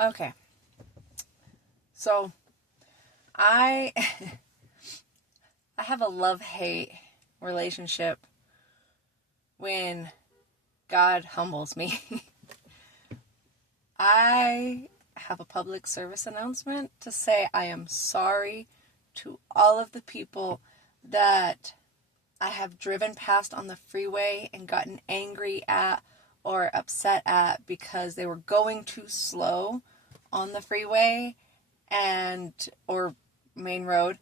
Okay. So, I I have a love-hate relationship when God humbles me. I have a public service announcement to say I am sorry to all of the people that I have driven past on the freeway and gotten angry at or upset at because they were going too slow on the freeway and or main road,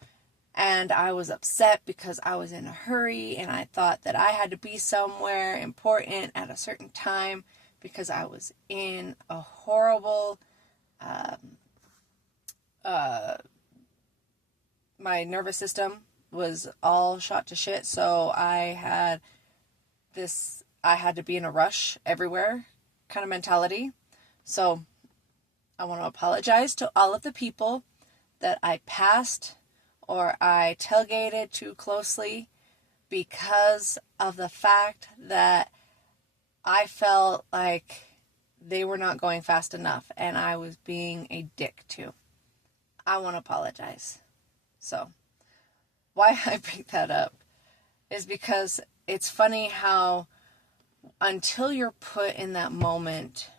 and I was upset because I was in a hurry and I thought that I had to be somewhere important at a certain time because I was in a horrible my nervous system was all shot to shit, so I had to be in a rush everywhere kind of mentality. So I want to apologize to all of the people that I passed or I tailgated too closely because of the fact that I felt like they were not going fast enough and I was being a dick to. I want to apologize. So, why I bring that up is because it's funny how until you're put in that moment,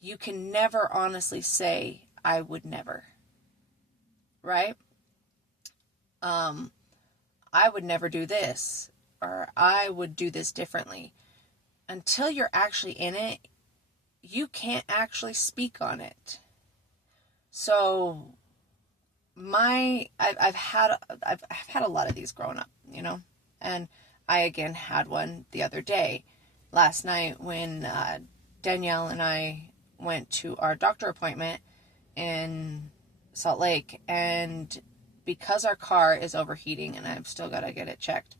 you can never honestly say, I would never. Right? I would never do this, or I would do this differently. Until you're actually in it, you can't actually speak on it. So I've had a lot of these growing up, and I again had one the other day, last night when Danielle and I went to our doctor appointment in Salt Lake, and because our car is overheating and I've still got to get it checked,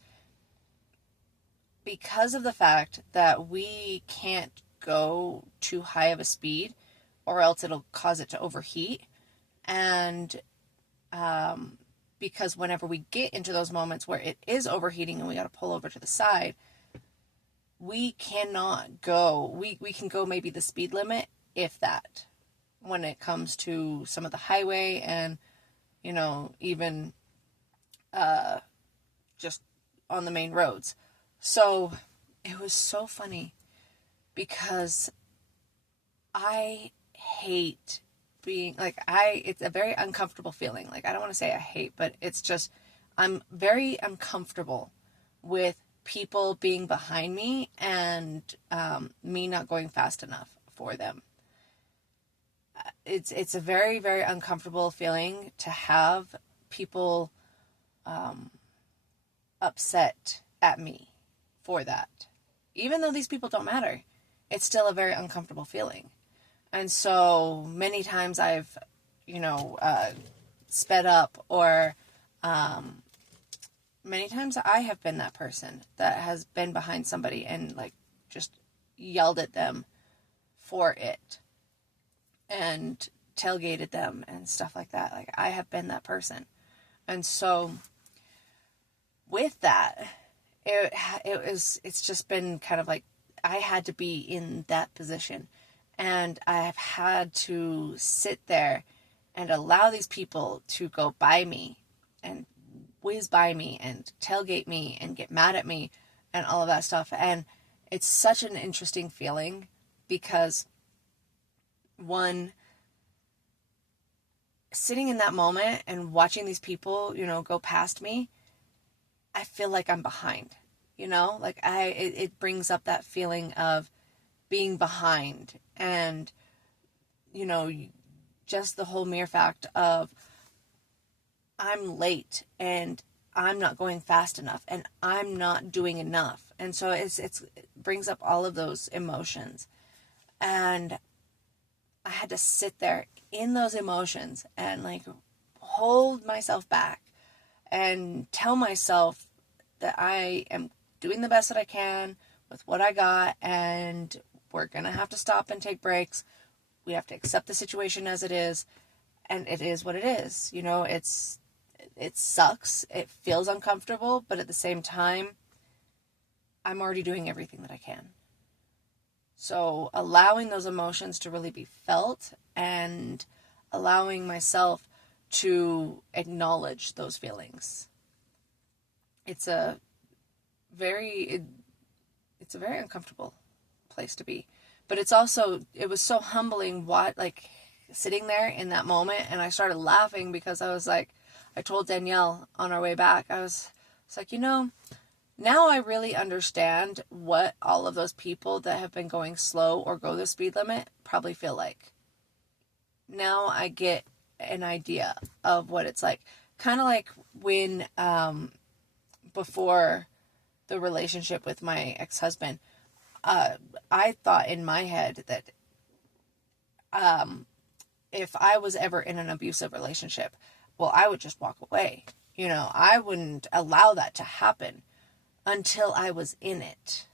because of the fact that we can't go too high of a speed or else it'll cause it to overheat, and because whenever we get into those moments where it is overheating and we got to pull over to the side, we cannot go. We can go maybe the speed limit, if that, when it comes to some of the highway and, even just on the main roads. So it was so funny because I hate being it's a very uncomfortable feeling. Like, I don't want to say I hate, but it's just, I'm very uncomfortable with people being behind me and me not going fast enough for them. It's a very, very uncomfortable feeling to have people upset at me for that. Even though these people don't matter, it's still a very uncomfortable feeling. And so many times I've, sped up, or many times I have been that person that has been behind somebody and just yelled at them for it and tailgated them and stuff like that. Like, I have been that person. And so with that, it's just been kind of like I had to be in that position. And I have had to sit there and allow these people to go by me and whiz by me and tailgate me and get mad at me and all of that stuff. And it's such an interesting feeling because, one, sitting in that moment and watching these people, go past me, I feel like I'm behind, it brings up that feeling of being behind, and just the whole mere fact of I'm late and I'm not going fast enough and I'm not doing enough. And so it brings up all of those emotions, and I had to sit there in those emotions and hold myself back and tell myself that I am doing the best that I can with what I got, and we're going to have to stop and take breaks. We have to accept the situation as it is, and it is what it is. It sucks. It feels uncomfortable, but at the same time, I'm already doing everything that I can. So allowing those emotions to really be felt and allowing myself to acknowledge those feelings. It's a very uncomfortable place to be. But it was so humbling sitting there in that moment, and I started laughing because I told Danielle on our way back, I was like, now I really understand what all of those people that have been going slow or go the speed limit probably feel like. Now I get an idea of what it's like. Kind of like when, before the relationship with my ex-husband, I thought in my head that if I was ever in an abusive relationship, well, I would just walk away. I wouldn't allow that to happen until I was in it.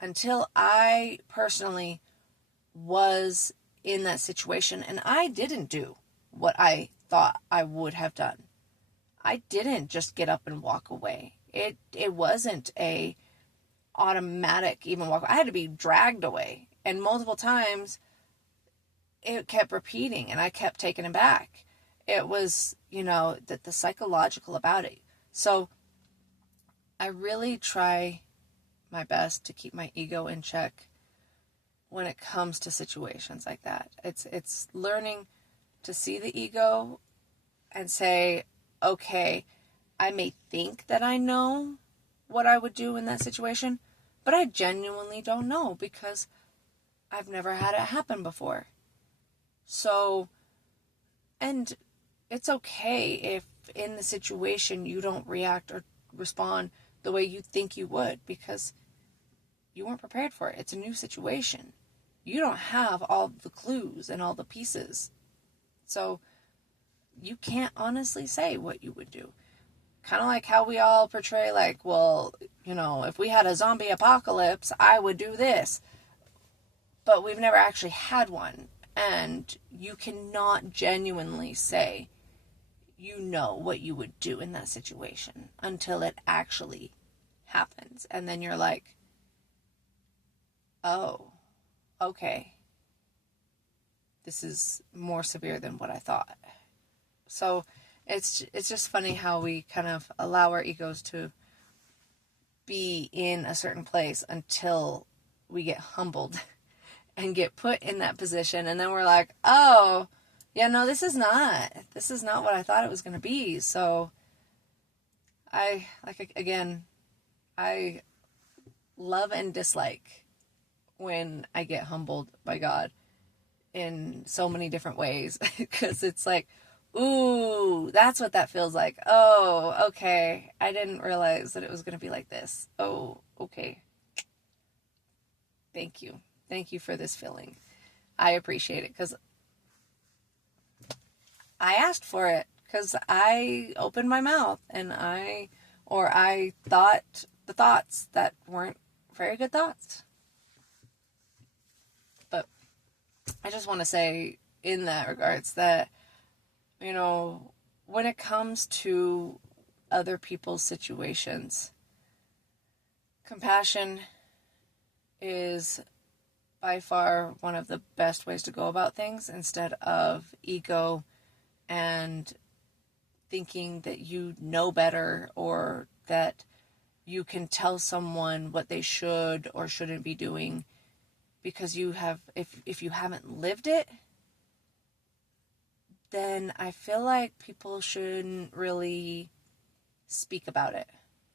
Until I personally was in that situation and I didn't do what I thought I would have done. I didn't just get up and walk away. It wasn't a automatic even walk. I had to be dragged away. And multiple times it kept repeating and I kept taking it back. It was, the psychological about it. So I really try my best to keep my ego in check when it comes to situations like that. It's learning to see the ego and say, okay, I may think that I know what I would do in that situation, but I genuinely don't know because I've never had it happen before. So, and it's okay if in the situation you don't react or respond the way you think you would because you weren't prepared for it. It's a new situation. You don't have all the clues and all the pieces. So you can't honestly say what you would do. Kind of like how we all portray if we had a zombie apocalypse, I would do this. But we've never actually had one. And you cannot genuinely say you know what you would do in that situation until it actually happens. And then you're like, oh, okay. This is more severe than what I thought. So it's just funny how we kind of allow our egos to be in a certain place until we get humbled and get put in that position. And then we're like, oh, yeah, no, this is not what I thought it was going to be. So I love and dislike when I get humbled by God in so many different ways because it's like, ooh, that's what that feels like. Oh, okay. I didn't realize that it was going to be like this. Oh, okay. Thank you. Thank you for this feeling. I appreciate it because I asked for it because I opened my mouth and I thought the thoughts that weren't very good thoughts. But I just want to say in that regards that, when it comes to other people's situations, compassion is by far one of the best ways to go about things instead of ego and thinking that you know better or that you can tell someone what they should or shouldn't be doing because if you haven't lived it, then I feel like people shouldn't really speak about it.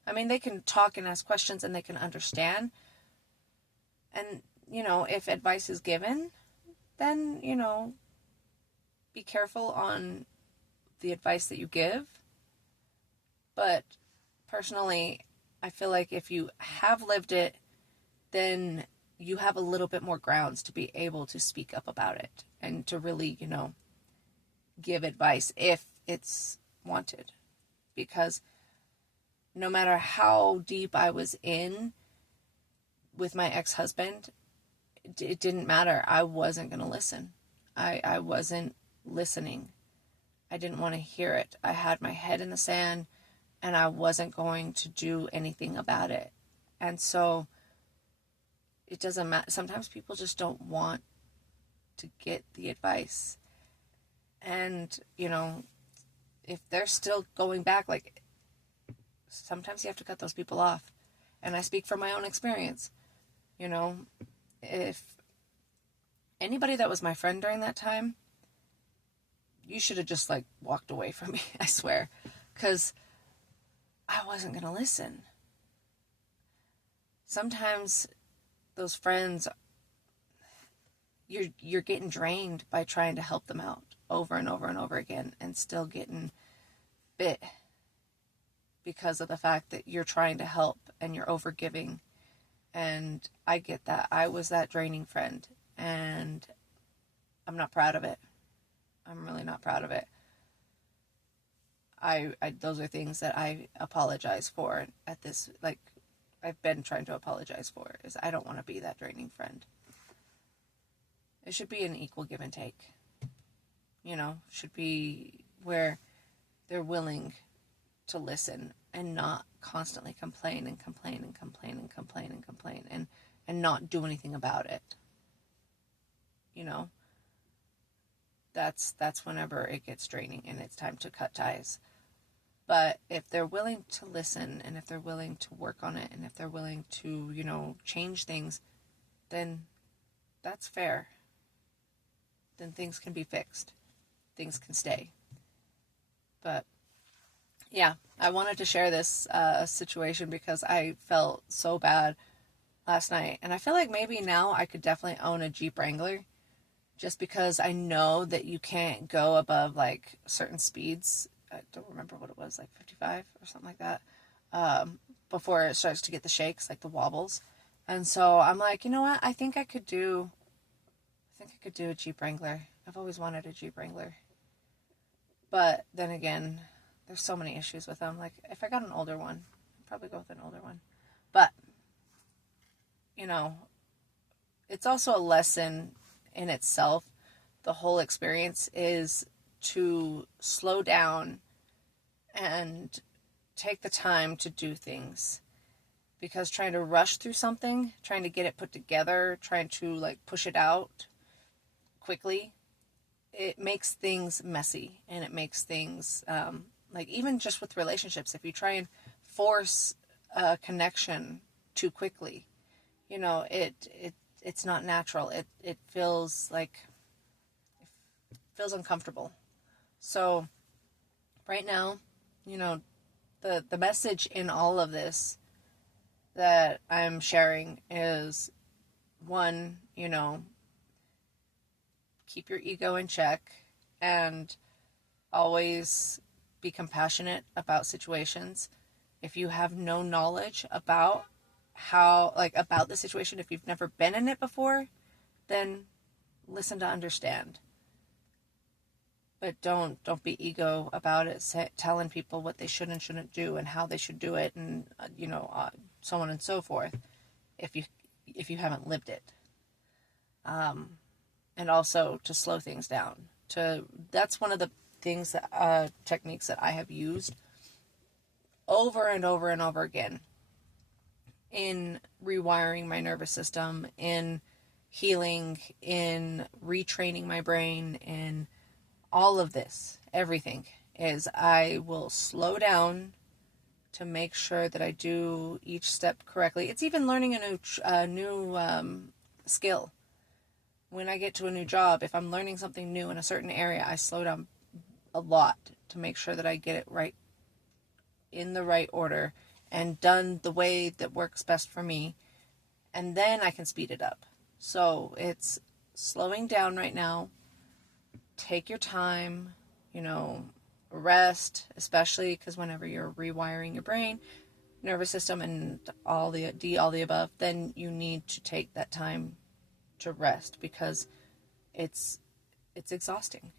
I mean, they can talk and ask questions and they can understand. And, if advice is given, then, be careful on the advice that you give. But personally, I feel like if you have lived it, then you have a little bit more grounds to be able to speak up about it and to really, give advice if it's wanted. Because no matter how deep I was in with my ex-husband, it didn't matter. I wasn't going to listen. I wasn't listening. I didn't want to hear it. I had my head in the sand and I wasn't going to do anything about it. And so it doesn't matter. Sometimes people just don't want to get the advice. And, if they're still going back, like, sometimes you have to cut those people off. And I speak from my own experience. If anybody that was my friend during that time, you should have just, like, walked away from me, I swear. Because I wasn't going to listen. Sometimes those friends, you're getting drained by trying to help them out over and over and over again, and still getting bit because of the fact that you're trying to help and you're overgiving. And I get that. I was that draining friend, and I'm not proud of it. I'm really not proud of it. I those are things that I apologize for at this, like, I've been trying to apologize for, is I don't want to be that draining friend. It should be an equal give and take. Should be where they're willing to listen and not constantly complain and complain and complain and complain and complain and not do anything about it. That's whenever it gets draining and it's time to cut ties. But if they're willing to listen, and if they're willing to work on it, and if they're willing to, change things, then that's fair. Then things can be fixed. Things can stay. But yeah, I wanted to share this situation because I felt so bad last night. And I feel like maybe now I could definitely own a Jeep Wrangler, just because I know that you can't go above, like, certain speeds. I don't remember what it was, like 55 or something like that, before it starts to get the shakes, like the wobbles. And so I'm like, you know what? I think I could do a Jeep Wrangler. I've always wanted a Jeep Wrangler. But then again, there's so many issues with them. Like, if I got an older one, I'd probably go with an older one. But, it's also a lesson in itself. The whole experience is to slow down and take the time to do things. Because trying to rush through something, trying to get it put together, trying to, like, push it out quickly, it makes things messy, and it makes things, like, even just with relationships, if you try and force a connection too quickly, it's not natural. It feels uncomfortable. So right now, the message in all of this that I'm sharing is, one, keep your ego in check and always be compassionate about situations. If you have no knowledge about about the situation, if you've never been in it before, then listen to understand. But don't be ego about it, telling people what they should and shouldn't do and how they should do it, and so on and so forth, if you haven't lived it. And also to slow things down. That's one of the things that techniques that I have used over and over and over again in rewiring my nervous system, in healing, in retraining my brain, in all of this, everything, is I will slow down to make sure that I do each step correctly. It's even learning a new skill. When I get to a new job, if I'm learning something new in a certain area, I slow down a lot to make sure that I get it right, in the right order, and done the way that works best for me. And then I can speed it up. So it's slowing down right now. Take your time, rest, especially because whenever you're rewiring your brain, nervous system, and all the above, then you need to take that time to rest, because it's exhausting.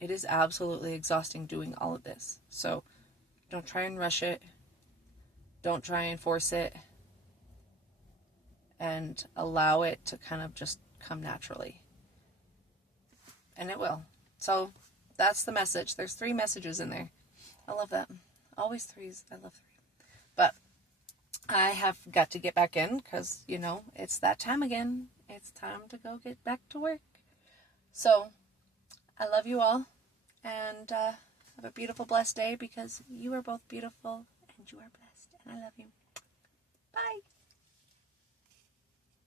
It is absolutely exhausting doing all of this. So don't try and rush it. Don't try and force it. And allow it to kind of just come naturally. And it will. So that's the message. There's 3 messages in there. I love that. Always threes. I love 3. But I have got to get back in because, it's that time again. It's time to go get back to work. So, I love you all, and have a beautiful, blessed day, because you are both beautiful and you are blessed, and I love you.